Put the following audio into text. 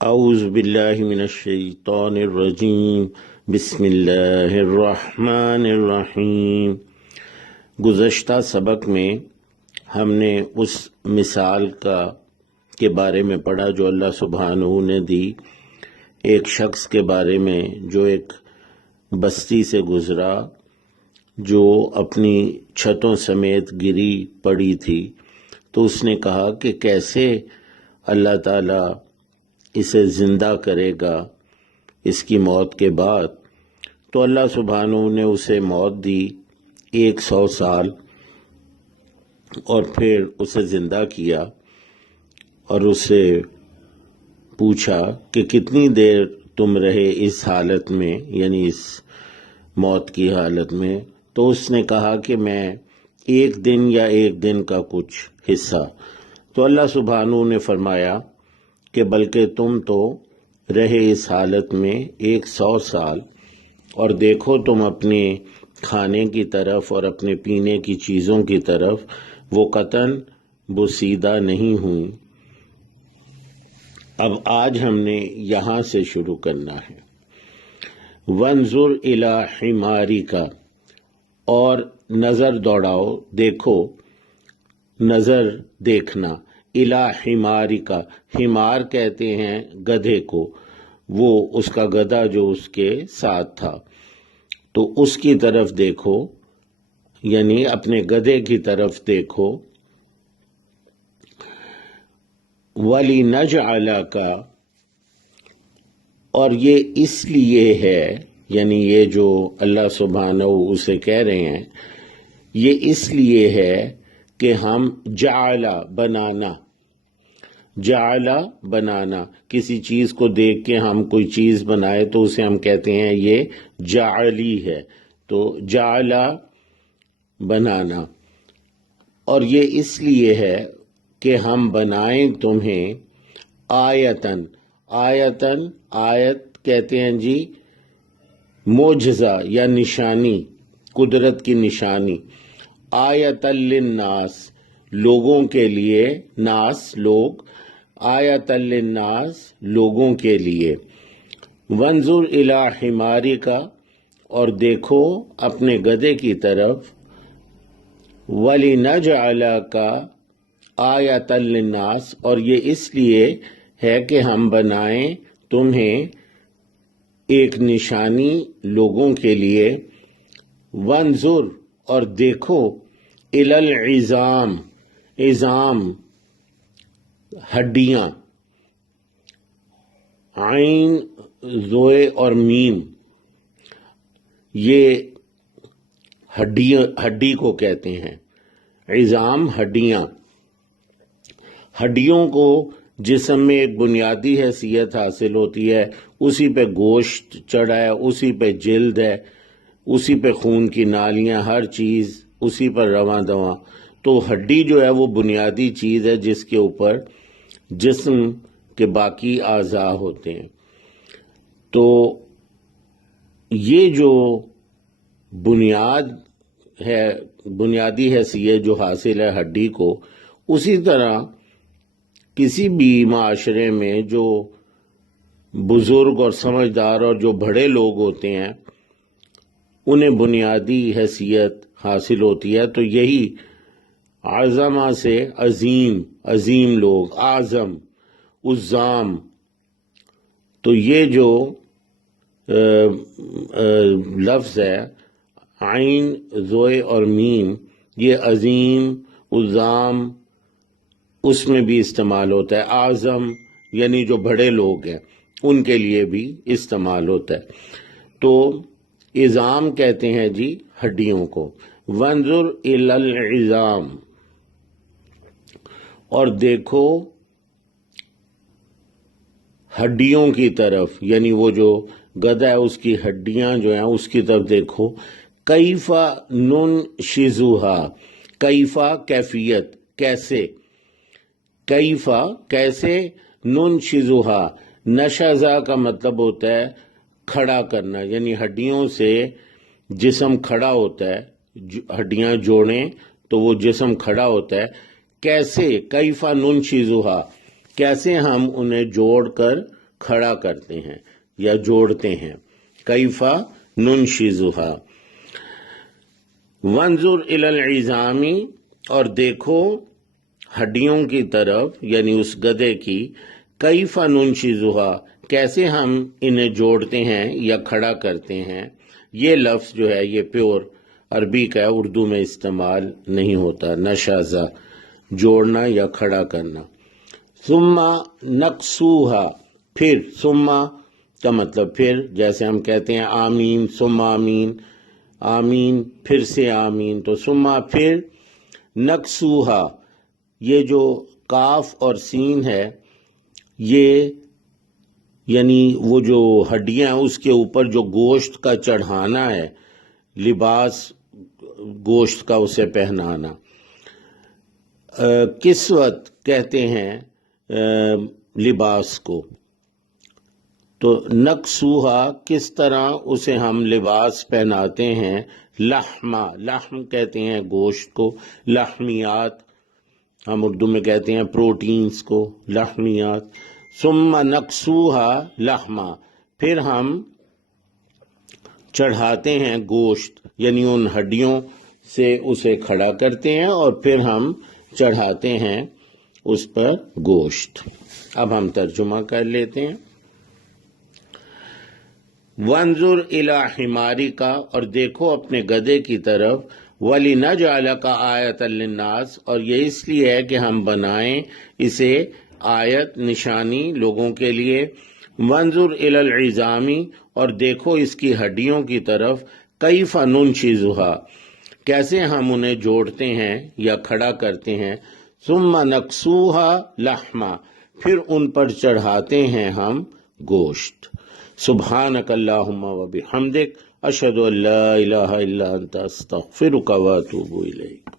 اعوذ باللہ من الشیطان الرجیم بسم اللہ الرحمن الرحیم۔ گزشتہ سبق میں ہم نے اس مثال کے بارے میں پڑھا جو اللہ سبحانہ نے دی، ایک شخص کے بارے میں جو ایک بستی سے گزرا، جو اپنی چھتوں سمیت گری پڑی تھی، تو اس نے کہا کہ کیسے اللہ تعالیٰ اسے زندہ کرے گا اس کی موت کے بعد۔ تو اللہ سبحانہ نے اسے موت دی 100 سال، اور پھر اسے زندہ کیا اور اسے پوچھا کہ کتنی دیر تم رہے اس حالت میں، یعنی اس موت کی حالت میں؟ تو اس نے کہا کہ میں 1 دن یا 1 دن کا کچھ حصہ۔ تو اللہ سبحانہ نے فرمایا کہ بلکہ تم تو رہے اس حالت میں 100 سال، اور دیکھو تم اپنے کھانے کی طرف اور اپنے پینے کی چیزوں کی طرف وہ قطعاً بوسیدہ نہیں ہوئی۔ اب آج ہم نے یہاں سے شروع کرنا ہے۔ وانظر الی حمارک، اور نظر دوڑاؤ، دیکھو، نظر دیکھنا، الی حمارک، حمار کہتے ہیں گدھے کو، وہ اس کا گدھا جو اس کے ساتھ تھا، تو اس کی طرف دیکھو، یعنی اپنے گدھے کی طرف دیکھو۔ وَلِنَجْعَلَكَ، اور یہ اس لیے ہے، یعنی یہ جو اللہ سبحانہ اسے کہہ رہے ہیں، یہ اس لیے ہے کہ ہم جعلا بنانا، کسی چیز کو دیکھ کے ہم کوئی چیز بنائے تو اسے ہم کہتے ہیں یہ جعلی ہے، تو جعلا بنانا، اور یہ اس لیے ہے کہ ہم بنائیں تمہیں آیتن، آیت کہتے ہیں جی معجزہ یا نشانی، قدرت کی نشانی، آیت للناس، لوگوں کے لیے، ناس لوگ، آیت للناس لوگوں کے لیے۔ وانظر الی حمارک، اور دیکھو اپنے گدھے کی طرف، وَلِنَجْعَلَكَ آیۃ للناس، اور یہ اس لیے ہے کہ ہم بنائیں تمہیں ایک نشانی لوگوں کے لیے۔ وانظر، اور دیکھو، الی العظام، عظام ہڈیاں، عین زوئے اور میم، یہ ہڈی کو کہتے ہیں، عظام ہڈیاں، ہڈیوں کو جسم میں ایک بنیادی حیثیت حاصل ہوتی ہے، اسی پہ گوشت چڑھا ہے، اسی پہ جلد ہے، اسی پہ خون کی نالیاں، ہر چیز اسی پر رواں دواں۔ تو ہڈی جو ہے وہ بنیادی چیز ہے جس کے اوپر جسم کے باقی اعضاء ہوتے ہیں۔ تو یہ جو بنیاد ہے، بنیادی حیثیت جو حاصل ہے ہڈی کو، اسی طرح کسی بھی معاشرے میں جو بزرگ اور سمجھدار اور جو بڑے لوگ ہوتے ہیں، انہیں بنیادی حیثیت حاصل ہوتی ہے۔ تو یہی عظمہ سے عظیم لوگ، اعظم، عظام، تو یہ جو لفظ ہے عین زوئے اور میم، یہ عظیم، عظام، اس میں بھی استعمال ہوتا ہے، اعظم یعنی جو بڑے لوگ ہیں ان کے لیے بھی استعمال ہوتا ہے۔ تو عظام کہتے ہیں جی ہڈیوں کو۔ وانظر الی العظام، اور دیکھو ہڈیوں کی طرف، یعنی وہ جو گدھا ہے اس کی ہڈیاں جو ہیں اس کی طرف دیکھو۔ کیف ننشزھا، کیف کیفیت، کیسے، کیف کیسے، ننشزھا، نشزہ کا مطلب ہوتا ہے کھڑا کرنا، یعنی ہڈیوں سے جسم کھڑا ہوتا ہے، ہڈیاں جوڑیں تو وہ جسم کھڑا ہوتا ہے۔ کیسے، کیف ننشزھا، کیسے ہم انہیں جوڑ کر کھڑا کرتے ہیں یا جوڑتے ہیں. کیفا ننشزھا. وانظر الی العظام، اور دیکھو ہڈیوں کی طرف، یعنی اس گدھے کی. کیفا ننشزھا، کیسے ہم انہیں جوڑتے ہیں یا کھڑا کرتے ہیں. یہ لفظ جو ہے یہ پیور عربی کا ہے، اردو میں استعمال نہیں ہوتا. نشازہ، جوڑنا یا کھڑا کرنا. ثم نکسوہا، پھر. ثم کا مطلب پھر، جیسے ہم کہتے ہیں آمین، ثم آمین، آمین پھر سے آمین. تو ثم پھر. نکسوہا، یہ جو کاف اور سین ہے یہ یعنی وہ جو ہڈیاں اس کے اوپر جو گوشت کا چڑھانا ہے، لباس گوشت کا اسے پہنانا. کسوت کہتے ہیں لباس کو. تو نکسوہا، کس طرح اسے ہم لباس پہناتے ہیں. لحما، لحم کہتے ہیں گوشت کو. لحمیات ہم اردو میں کہتے ہیں پروٹینز کو، لحمیات. ثم نکسوہا لحما، پھر ہم چڑھاتے ہیں گوشت، یعنی ان ہڈیوں سے اسے کھڑا کرتے ہیں اور پھر ہم چڑھاتے ہیں اس پر گوشت. اب ہم ترجمہ کر لیتے ہیں. وانظر الی حمارک، اور دیکھو اپنے گدھے کی طرف. وَلِنَجْعَلَكَ آیَةً لِلنَّاسِ، اور یہ اس لیے ہے کہ ہم بنائیں اسے آیت، نشانی لوگوں کے لیے. وانظر الی العظام، اور دیکھو اس کی ہڈیوں کی طرف. کیف ننشزھا، کیسے ہم انہیں جوڑتے ہیں یا کھڑا کرتے ہیں. ثم نکسوہا لحما، پھر ان پر چڑھاتے ہیں ہم گوشت. سبحانک اللہم و بحمدک، اشہد ان لا الہ الا انت، استغفرک و اتوب الیک.